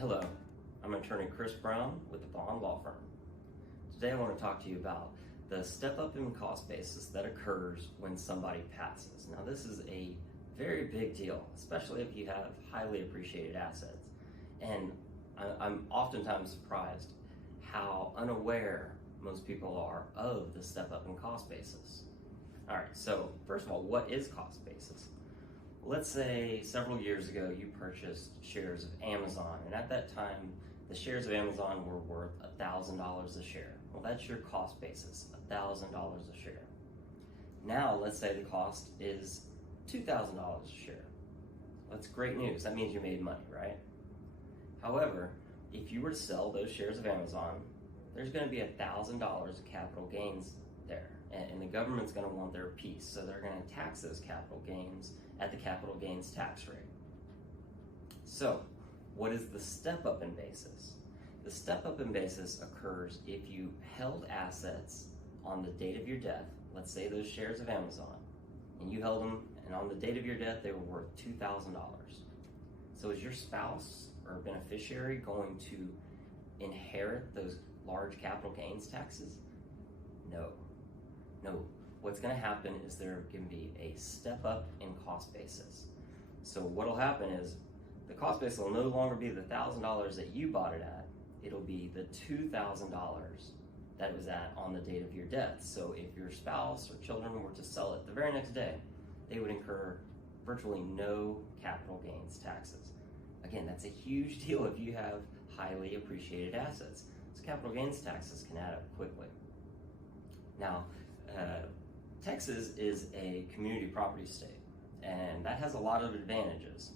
Hello, I'm attorney Chris Brown with the Bond Law Firm. Today I want to talk to you about the step-up in cost basis that occurs when somebody passes. Now this is a very big deal, especially if you have highly appreciated assets. And I'm oftentimes surprised how unaware most people are of the step-up in cost basis. All right, so first of all, what is cost basis? Let's say several years ago you purchased shares of Amazon, and at that time the shares of Amazon were worth $1,000 a share. Well, that's your cost basis, $1,000 a share. Now let's say the cost is $2,000 a share. That's great news. That means you made money, right? However, if you were to sell those shares of Amazon, there's going to be $1,000 of capital gains there, and the government's going to want their piece, so they're going to tax those capital gains at the capital gains tax rate. So, what is the step-up in basis? The step-up in basis occurs if you held assets on the date of your death, let's say those shares of Amazon, and you held them, and on the date of your death they were worth $2,000. So is your spouse or beneficiary going to inherit those large capital gains taxes? No. What's going to happen is there can be a step up in cost basis. So what'll happen is the cost basis will no longer be the $1,000 that you bought it at. It'll be the $2,000 that it was at on the date of your death. So if your spouse or children were to sell it the very next day, they would incur virtually no capital gains taxes. Again, that's a huge deal if you have highly appreciated assets. So capital gains taxes can add up quickly. Now, Texas is a community property state, and that has a lot of advantages.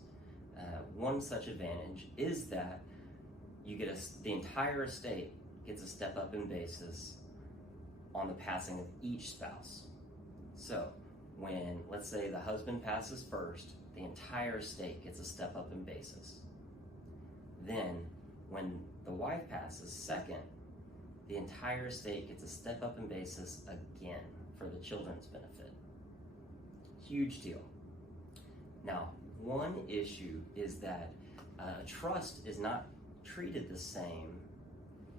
One such advantage is that you get the entire estate gets a step up in basis on the passing of each spouse. So when, let's say, the husband passes first, the entire estate gets a step up in basis. Then when the wife passes second, the entire estate gets a step up in basis again for the children's benefit. Huge deal. Now, one issue is that a trust is not treated the same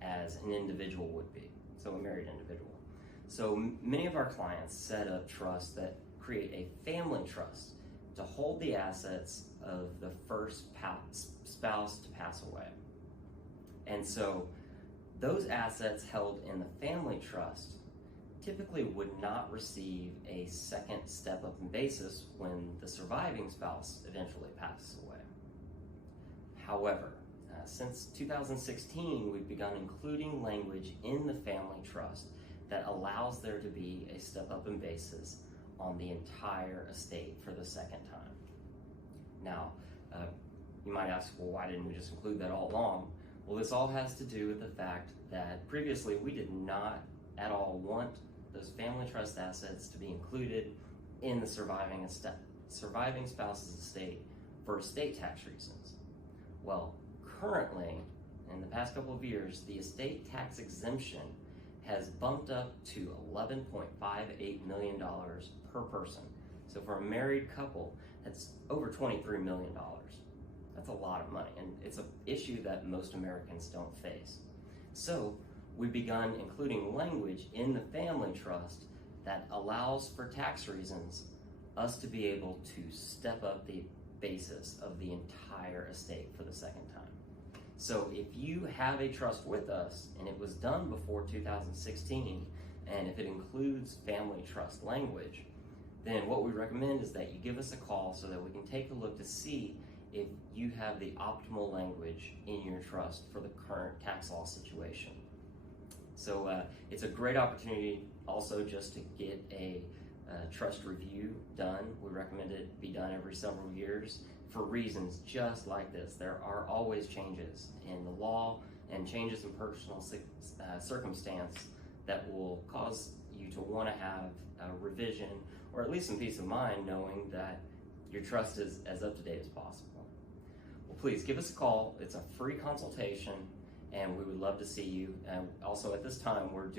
as an individual would be, so a married individual. So many of our clients set up trusts that create a family trust to hold the assets of the first spouse to pass away. And so those assets held in the family trust typically would not receive a second step up in basis when the surviving spouse eventually passes away. However, since 2016, we've begun including language in the family trust that allows there to be a step up in basis on the entire estate for the second time. Now, you might ask, well, why didn't we just include that all along? Well, this all has to do with the fact that previously we did not at all want those family trust assets to be included in the surviving spouse's estate for estate tax reasons. Well, currently, in the past couple of years, the estate tax exemption has bumped up to $11.58 million per person. So for a married couple, that's over $23 million. That's a lot of money, and it's an issue that most Americans don't face. So we've begun including language in the family trust that allows, for tax reasons, us to be able to step up the basis of the entire estate for the second time. So if you have a trust with us and it was done before 2016, and if it includes family trust language, then what we recommend is that you give us a call so that we can take a look to see if you have the optimal language in your trust for the current tax law situation. So it's a great opportunity also just to get a trust review done. We recommend it be done every several years for reasons just like this. There are always changes in the law and changes in personal circumstance that will cause you to want to have a revision, or at least some peace of mind knowing that your trust is as up to date as possible. Well, please give us a call. It's a free consultation, and we would love to see you. And also at this time, we're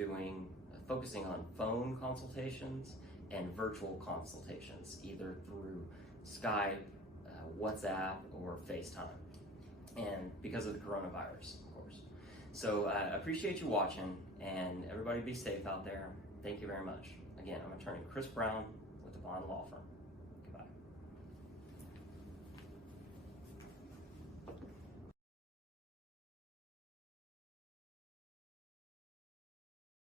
focusing on phone consultations and virtual consultations, either through Skype, WhatsApp, or FaceTime. and because of the coronavirus, of course. So I appreciate you watching, and everybody be safe out there. Thank you very much. Again, I'm attorney Chris Brown with the Bond Law Firm.